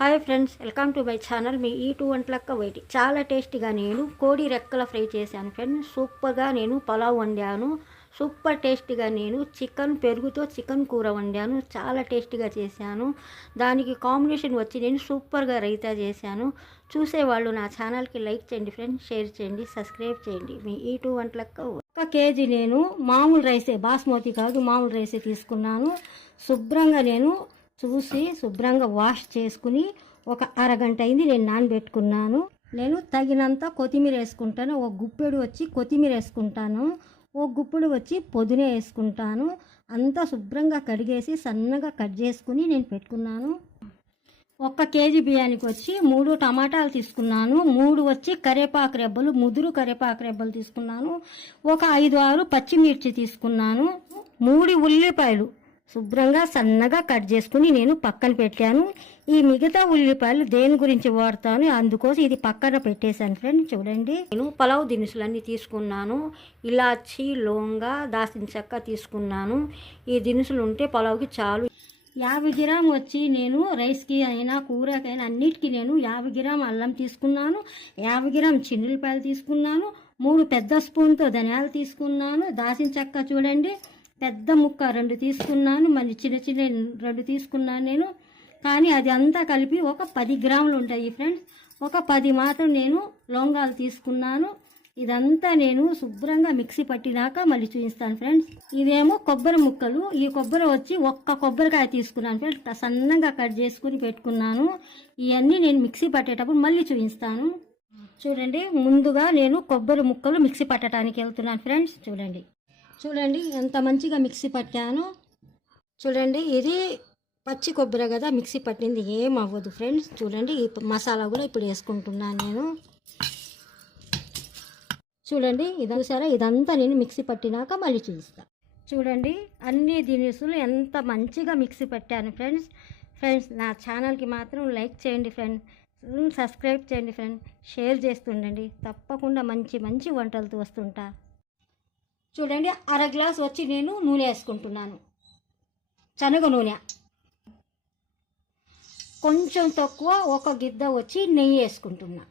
Hi friends welcome to my channel. మీ ఈ టూ Vantalakka wait చాలా టేస్టీగా నేను కోడి రెక్కల ఫ్రై చేశాను ఫ్రెండ్స్. సూపర్గా నేను పలావ్ వండాను. సూపర్ టేస్టీగా నేను చికెన్ పెరుగుతో చికెన్ కూర వండాను. చాలా టేస్టీగా చేశాను. దానికి కాంబినేషన్ వచ్చి నేను సూపర్గా రైతా చేశాను. చూసేవాళ్ళు నా ఛానల్కి లైక్ చేయండి ఫ్రెండ్స్ షేర్ చేయండి సబ్స్క్రైబ్ చేయండి. మీ ఈ టూ వంటలక్క ఒక కేజీ నేను మామూలు రైసే బాస్మతి కాదు మామూలు రైసే తీసుకున్నాను. శుభ్రంగా నేను చూసి శుభ్రంగా వాష్ చేసుకుని ఒక అరగంట అయింది. నేను నానబెట్టుకున్నాను. నేను తగినంత కొత్తిమీర వేసుకుంటాను. ఒక గుప్పెడు వచ్చి కొత్తిమీర వేసుకుంటాను. ఒక గుప్పెడు వచ్చి పొదిన వేసుకుంటాను. అంతా శుభ్రంగా కడిగేసి సన్నగా కట్ చేసుకుని నేను పెట్టుకున్నాను. ఒక్క కేజీ బియ్యానికి వచ్చి మూడు టమాటాలు తీసుకున్నాను. మూడు వచ్చి కరేపాకు రెబ్బలు ముదురు కరేపాకు రెబ్బలు తీసుకున్నాను. ఒక ఐదు ఆరు పచ్చిమిర్చి తీసుకున్నాను. మూడు ఉల్లిపాయలు శుభ్రంగా సన్నగా కట్ చేసుకుని నేను పక్కన పెట్టాను. ఈ మిగతా ఉల్లిపాయలు దేని గురించి వాడతాను అందుకోసం ఇది పక్కన పెట్టేశాను ఫ్రెండ్ చూడండి. నేను పలావ్ దినుసులన్నీ తీసుకున్నాను. ఇలాచి లోంగా దాసిన చెక్క తీసుకున్నాను. ఈ దినుసులు ఉంటే పలావ్కి చాలు. యాభై గ్రామ్ వచ్చి నేను రైస్కి అయినా కూరకైనా అన్నిటికీ నేను యాభై గ్రామ్ అల్లం తీసుకున్నాను. యాభై గ్రామ్ చిన్నులపాయలు తీసుకున్నాను. మూడు పెద్ద స్పూన్తో ధనియాలు తీసుకున్నాను. దాసిన చెక్క చూడండి. పెద్ద ముక్క రెండు తీసుకున్నాను మరి చిన్న చిన్న రెండు తీసుకున్నాను నేను. కానీ అది అంతా కలిపి ఒక పది గ్రాములు ఉంటాయి ఫ్రెండ్స్. ఒక పది మాత్రం నేను లవంగాలు తీసుకున్నాను. ఇదంతా నేను శుభ్రంగా మిక్సీ పట్టినాక మళ్ళీ చూపిస్తాను ఫ్రెండ్స్. ఇదేమో కొబ్బరి ముక్కలు. ఈ కొబ్బరి వచ్చి ఒక్క కొబ్బరికాయ తీసుకున్నాను ఫ్రెండ్స్. సన్నగా కట్ చేసుకుని పెట్టుకున్నాను. ఇవన్నీ నేను మిక్సీ పట్టేటప్పుడు మళ్ళీ చూపిస్తాను. చూడండి ముందుగా నేను కొబ్బరి ముక్కలు మిక్సీ పట్టడానికి వెళ్తున్నాను ఫ్రెండ్స్. చూడండి. చూడండి ఎంత మంచిగా మిక్సీ పట్టాను. చూడండి ఇది పచ్చి కొబ్బరి కదా మిక్సీ పట్టింది ఏం అవ్వదు ఫ్రెండ్స్. చూడండి ఈ మసాలా కూడా ఇప్పుడు వేసుకుంటున్నాను నేను. చూడండి ఇది సరే ఇదంతా నేను మిక్సీ పట్టినాక మళ్ళీ చూస్తా. చూడండి అన్ని దినుసులు ఎంత మంచిగా మిక్సీ పట్టాను ఫ్రెండ్స్. ఫ్రెండ్స్ నా ఛానల్కి మాత్రం లైక్ చేయండి ఫ్రెండ్స్. సబ్స్క్రైబ్ చేయండి ఫ్రెండ్ షేర్ చేస్తుండండి. తప్పకుండా మంచి మంచి వంటలతో వస్తుంటా. చూడండి అర గ్లాస్ వచ్చి నేను నూనె వేసుకుంటున్నాను. శనగ నూనె. కొంచెం తక్కువ ఒక గిద్ద వచ్చి నెయ్యి వేసుకుంటున్నా.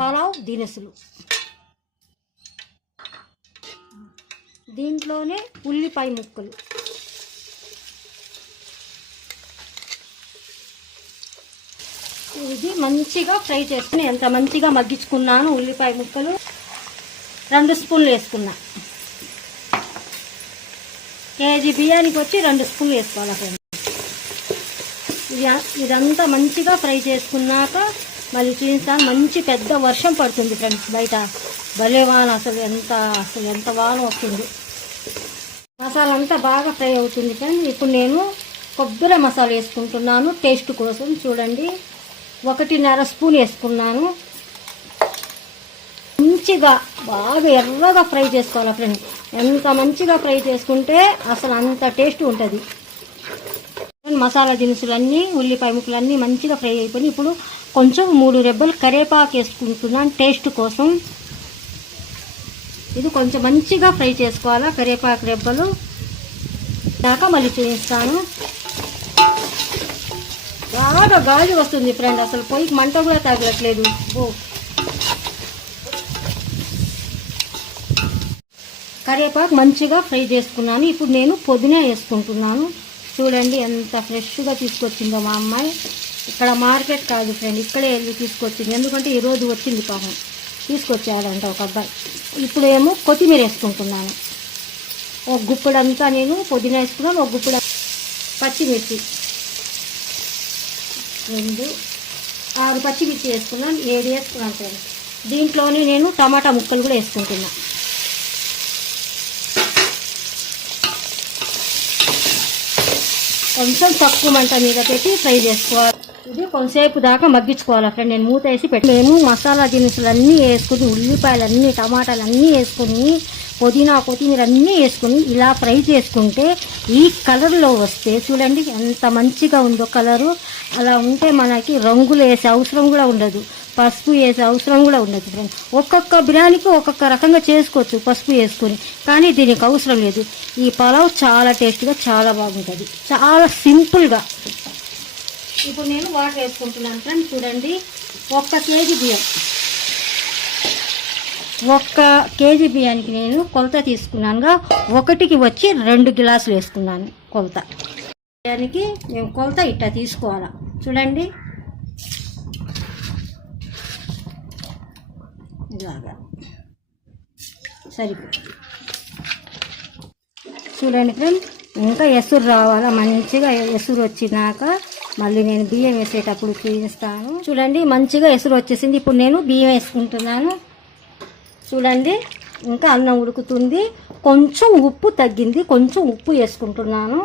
పలావ్ దినుసులు. దీంట్లోనే ఉల్లిపాయ ముక్కలు. ఇది మంచిగా ఫ్రై చేసుకుని ఎంత మంచిగా మగ్గించుకున్నాను ఉల్లిపాయ ముక్కలు రెండు స్పూన్లు వేసుకున్నా. కేజీ బియ్యానికి వచ్చి రెండు స్పూన్లు వేసుకోవాలి ఫ్రెండ్స్ ఇదంతా మంచిగా ఫ్రై చేసుకున్నాక మళ్ళీ చూస్తాను మంచి పెద్ద వర్షం పడుతుంది ఫ్రెండ్స్ బయట. భలే వాన అసలు ఎంత అసలు ఎంత వాన వస్తుంది. మసాలా అంతా బాగా ఫ్రై అవుతుంది ఫ్రెండ్స్. ఇప్పుడు నేను కొబ్బరి మసాలా వేసుకుంటున్నాను టేస్ట్ కోసం చూడండి. ఒకటిన్నర స్పూన్ వేసుకున్నాను. మంచిగా బాగా ఎర్రగా ఫ్రై చేసుకోవాలి ఫ్రెండ్ ఎంత మంచిగా ఫ్రై చేసుకుంటే అసలు అంత టేస్ట్ ఉంటుంది. మసాలా దినుసులన్నీ ఉల్లిపాయ ముక్కలన్నీ మంచిగా ఫ్రై అయిపోయి ఇప్పుడు కొంచెం మూడు రెబ్బలు కరేపాకు వేసుకుంటున్నాను టేస్ట్ కోసం. ఇది కొంచెం మంచిగా ఫ్రై చేసుకోవాలా కరేపాకు రెబ్బలు. దాకా మళ్ళీ చూపిస్తాను బాగా గాలి వస్తుంది ఫ్రెండ్ అసలు పొయ్యికి మంట కూడా తగలట్లేదు ఓ. కరివేపాకు మంచిగా ఫ్రై చేసుకున్నాను. ఇప్పుడు నేను పుదీనా వేసుకుంటున్నాను. చూడండి ఎంత ఫ్రెష్గా తీసుకొచ్చిందో మా అమ్మాయి. ఇక్కడ మార్కెట్ కాదు ఫ్రెండ్ ఇక్కడే వెళ్ళి తీసుకొచ్చింది. ఎందుకంటే ఈరోజు వచ్చింది పాపం. తీసుకొచ్చాడంట ఒక అబ్బాయి. ఇప్పుడు ఏమో కొత్తిమీర వేసుకుంటున్నాను. ఒక గుప్పుడంతా నేను పుదీనా వేసుకున్నాను ఒక గుప్పుడ పచ్చిమిర్చి. రెండు ఆరు పచ్చిమిర్చి వేసుకున్నాను ఏడు వేసుకున్నాను సార్ దీంట్లోనే నేను టమాటా ముక్కలు కూడా వేసుకుంటున్నా. కొంచెం తక్కువ మంట మీద పెట్టి ఫ్రై చేసుకోవాలి. ఇది కొంతసేపు దాకా మగ్గించుకోవాలి ఫ్రెండ్? నేను మూత వేసి పెట్టి. మేము మసాలా దినుసులు అన్నీ వేసుకుని ఉల్లిపాయలు అన్నీ టమాటాలు అన్నీ వేసుకుని పుదీనా కొత్తిమీర అన్నీ వేసుకుని ఇలా ఫ్రై చేసుకుంటే ఈ కలర్లో వస్తే చూడండి ఎంత మంచిగా ఉందో కలరు. అలా ఉంటే మనకి రంగులు వేసే అవసరం కూడా ఉండదు. పసుపు వేసే అవసరం కూడా ఉండదు ఫ్రెండ్స్ ఒక్కొక్క బిర్యానీకి ఒక్కొక్క రకంగా చేసుకోవచ్చు పసుపు వేసుకొని కానీ దీనికి అవసరం లేదు. ఈ పలావ్ చాలా టేస్ట్గా చాలా బాగుంటుంది. చాలా సింపుల్గా. ఇప్పుడు నేను వాటర్ వేసుకుంటున్నాను ఫ్రెండ్స్ చూడండి. ఒక్క కేజీ బియ్యం. ఒక్క కేజీ బియ్యానికి నేను కొలత తీసుకున్నానుగా. ఒకటికి వచ్చి రెండు గ్లాసులు వేసుకున్నాను కొలత. బియ్యానికి మేము కొలత ఇట్లా తీసుకోవాలా. చూడండి. ఇలాగా. సరిపోయి చూడండి ఫ్రెండ్ ఇంకా ఎసురు రావాలా? మంచిగా ఎసురు వచ్చినాక మళ్ళీ నేను బియ్యం వేసేటప్పుడు చూపిస్తాను చూడండి మంచిగా ఎసురు వచ్చేసింది. ఇప్పుడు నేను బియ్యం వేసుకుంటున్నాను. చూడండి ఇంకా అన్నం ఉడుకుతుంది. కొంచెం ఉప్పు తగ్గింది. కొంచెం ఉప్పు వేసుకుంటున్నాను.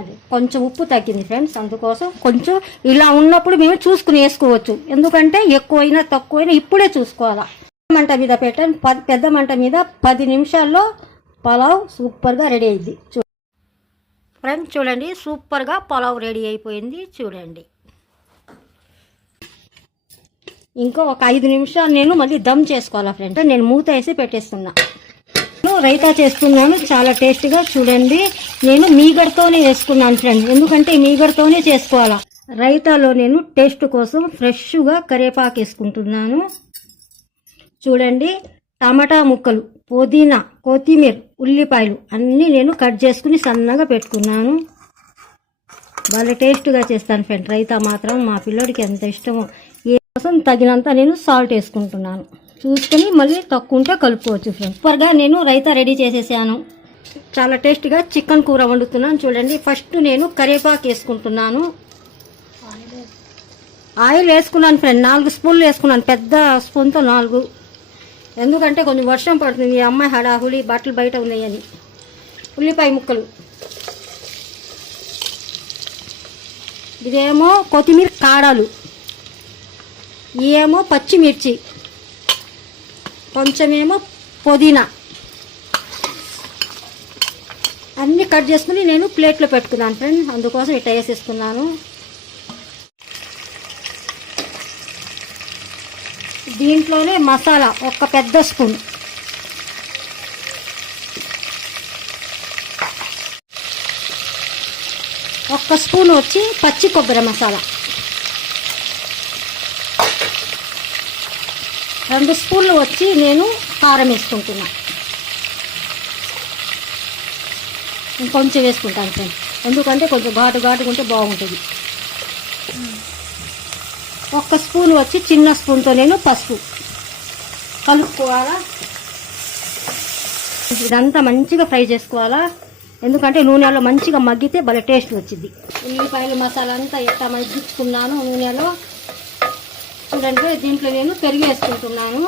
అది. కొంచెం ఉప్పు తగ్గింది ఫ్రెండ్స్ అందుకోసం కొంచెం ఇలా ఉన్నప్పుడు మేము చూసుకుని వేసుకోవచ్చు. ఎందుకంటే ఎక్కువైనా తక్కువైనా ఇప్పుడే చూసుకోవాలా. మంట మీద పెట్టాను పెద్ద మంట మీద పది నిమిషాల్లో పలావ్ సూపర్గా రెడీ అయింది. చూ ఫ్రెండ్స్ చూడండి సూపర్గా పలావ్ రెడీ అయిపోయింది చూడండి. ఇంకా ఒక ఐదు నిమిషాలు నేను మళ్ళీ దమ్ చేసుకోవాలా ఫ్రెండ్ నేను మూత వేసి పెట్టేస్తున్నా. రైతా చేస్తున్నాను చాలా టేస్ట్గా చూడండి. నేను మీగడతోనే వేసుకున్నాను ఫ్రెండ్ ఎందుకంటే మీగడతోనే చేసుకోవాలా. రైతాలో నేను టేస్ట్ కోసం ఫ్రెష్గా కరివేపాకు వేసుకుంటున్నాను. చూడండి టమాటా ముక్కలు పుదీనా కొత్తిమీర ఉల్లిపాయలు అన్నీ నేను కట్ చేసుకుని సన్నగా పెట్టుకున్నాను. భలే టేస్ట్గా చేస్తాను ఫ్రెండ్ రైతా మాత్రం మా పిల్లోడికి ఎంత ఇష్టమో ఏ కోసం తగినంత నేను సాల్ట్ వేసుకుంటున్నాను. చూసుకొని మళ్ళీ తక్కువ ఉంటే కలుపుకోవచ్చు ఫ్రెండ్స్. సూపర్గా నేను రైతా రెడీ చేసేసాను. చాలా టేస్ట్గా చికెన్ కూర వండుతున్నాను చూడండి. ఫస్ట్ నేను కరివేపాకు వేసుకుంటున్నాను. ఆయిల్ వేసుకున్నాను ఫ్రెండ్ నాలుగు స్పూన్లు వేసుకున్నాను. పెద్ద స్పూన్తో నాలుగు. ఎందుకంటే కొంచెం వర్షం పడుతుంది. ఈ అమ్మాయి హడాహులి బట్టలు బయట ఉన్నాయని ఉల్లిపాయ ముక్కలు. ఇదేమో కొత్తిమీర కాడాలు ఇవేమో పచ్చిమిర్చి. కొంచెమేమో పుదీనా. అన్నీ కట్ చేసుకుని నేను ప్లేట్లో పెట్టుకున్నాను ఫ్రెండ్. అందుకోసం ఇట్లా వేసేసుకున్నాను. దీంట్లోనే మసాలా ఒక పెద్ద స్పూన్. ఒక్క స్పూన్ వచ్చి పచ్చి కొబ్బరి మసాలా. రెండు స్పూన్లు వచ్చి నేను కారం వేసుకుంటున్నా. ఇంకొంచెం వేసుకుంటాను ఫ్రెండ్. ఎందుకంటే కొంచెం ఘాటు ఘాటుగా ఉంటే బాగుంటుంది. ఒక్క స్పూన్ వచ్చి చిన్న స్పూన్తో నేను పసుపు కలుపుకోవాలా? ఇదంతా మంచిగా ఫ్రై చేసుకోవాలా? ఎందుకంటే నూనెలో మంచిగా మగ్గితే భలే టేస్ట్ వచ్చింది ఉల్లిపాయలు మసాలా అంతా ఎట్లా మగ్గించుకున్నాను నూనెలో చూడండి దీంట్లో నేను పెరుగు వేసుకుంటున్నాను.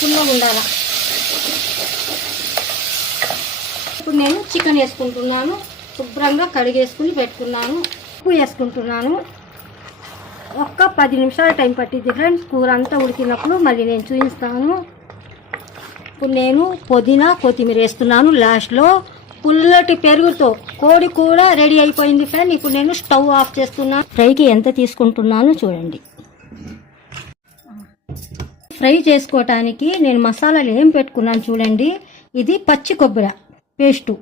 పుల్లగా ఉండాల? ఇప్పుడు నేను చికెన్ వేసుకుంటున్నాను. శుభ్రంగా కడిగేసుకుని పెట్టుకున్నాను. ఉప్పు వేసుకుంటున్నాను. ఒక్క పది నిమిషాలు టైం పట్టింది ఫ్రెండ్స్. కూర అంతా ఉడికినప్పుడు మళ్ళీ నేను చూపిస్తాను. ఇప్పుడు నేను పుదీనా కొత్తిమీర వేస్తున్నాను లాస్ట్లో. పుల్లటి పెరుగుతో కోడి కూడా రెడీ అయిపోయింది ఫ్రెండ్. ఇప్పుడు నేను స్టవ్ ఆఫ్ చేస్తున్నాను ఫ్రైకి ఎంత తీసుకుంటున్నాను చూడండి. ఫ్రై చేసుకోవటానికి నేను మసాలాలు ఏం పెట్టుకున్నాను చూడండి. ఇది పచ్చి కొబ్బరి పేస్టు.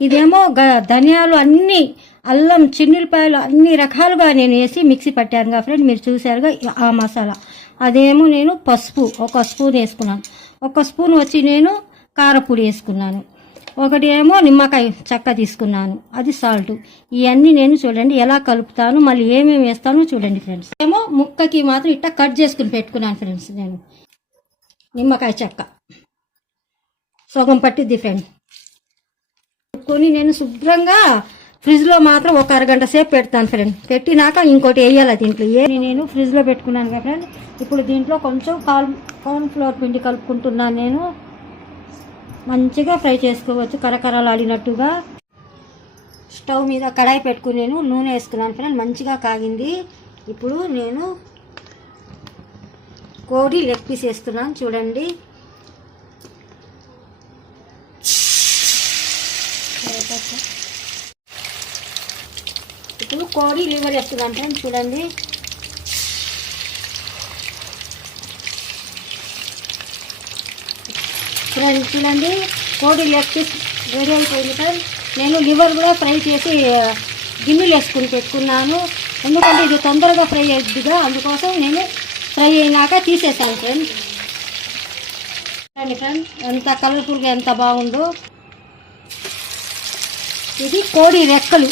ఇదేమో గ- ధనియాలు అన్నీ అల్లం చిన్నులపాయలు అన్ని రకాలుగా నేను వేసి మిక్సీ పట్టాను ఫ్రెండ్. మీరు చూసారుగా ఆ మసాలా. అదేమో నేను పసుపు ఒక స్పూన్ వేసుకున్నాను. ఒక స్పూన్ వచ్చి నేను కారపొడి వేసుకున్నాను. ఒకటి ఏమో నిమ్మకాయ చెక్క తీసుకున్నాను. అది సాల్ట్. ఇవన్నీ నేను చూడండి ఎలా కలుపుతాను మళ్ళీ ఏమేమి వేస్తానో చూడండి ఫ్రెండ్స్. ఏమో ముక్కకి మాత్రం ఇట్లా కట్ చేసుకుని పెట్టుకున్నాను ఫ్రెండ్స్ నేను. నిమ్మకాయ చెక్క. సగం పట్టిద్ది ఫ్రెండ్. కొని నేను శుభ్రంగా ఫ్రిడ్జ్లో మాత్రం ఒక అరగంట సేపు పెడతాను ఫ్రెండ్. పెట్టినాక ఇంకోటి వేయాలి దీంట్లో. ఏ నేను ఫ్రిడ్జ్లో పెట్టుకున్నాను కదా ఫ్రెండ్. ఇప్పుడు దీంట్లో కొంచెం కాల్ కార్న్ ఫ్లోర్ పిండి కలుపుకుంటున్నాను నేను. మంచిగా ఫ్రై చేసుకోవచ్చు కరకరలాడినట్టుగా. స్టవ్ మీద కడాయి పెట్టుకుని నేను నూనె వేసుకున్నాను ఫ్రెండ్ మంచిగా కాగింది. ఇప్పుడు నేను కోడి లెగ్ పీస్ వేస్తున్నాను చూడండి. ఇప్పుడు కోడి లివర్ వేస్తున్నాను ఫ్రెండ్ చూడండి. ఫ్రెండ్స్ చూడండి. కోడి లెగ్ పీస్ రెడీ అయిపోయింది సార్ నేను లివర్ కూడా ఫ్రై చేసి గిన్నెలు వేసుకుని పెట్టుకున్నాను. ఎందుకంటే ఇది తొందరగా ఫ్రై అవుతుందిగా అందుకోసం నేను ఫ్రై అయినాక తీసేసాను ఫ్రెండ్ చూడండి ఫ్రెండ్ ఎంత కలర్ఫుల్గా ఎంత బాగుందో. ఇది కోడి రెక్కలు.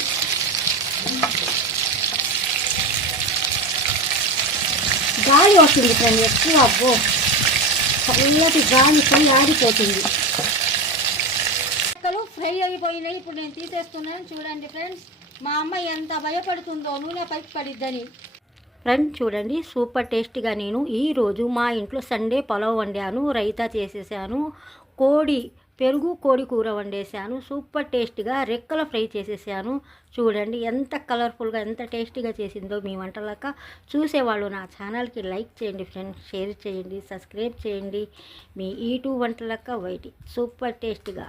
గాలి వస్తుంది ఫ్రెండ్ ఎక్కువ అబ్బో. చల్లటి గాలి పోయి ఆడిపోతుంది రెక్కలు ఫ్రై అయిపోయినాయి. ఇప్పుడు నేను తీసేస్తున్నాను. చూడండి ఫ్రెండ్స్ మా అమ్మ ఎంత భయపడుతుందో నూనె పైకి పడిద్దని. ఫ్రెండ్ చూడండి సూపర్ టేస్టీగా నేను ఈరోజు మా ఇంట్లో సండే పొలవ్ వండాను రైతా చేసేసాను. కోడి పెరుగు కోడి కూర వండేసాను సూపర్ టేస్ట్గా రెక్కల ఫ్రై చేసేసాను. చూడండి ఎంత కలర్ఫుల్గా ఎంత టేస్టీగా చేసిందో మీ వంటలక. చూసేవాళ్ళు నా ఛానల్కి లైక్ చేయండి ఫ్రెండ్స్ షేర్ చేయండి సబ్స్క్రైబ్ చేయండి. మీ ఈ టూ వంటలక్క వైటి. సూపర్ టేస్ట్గా.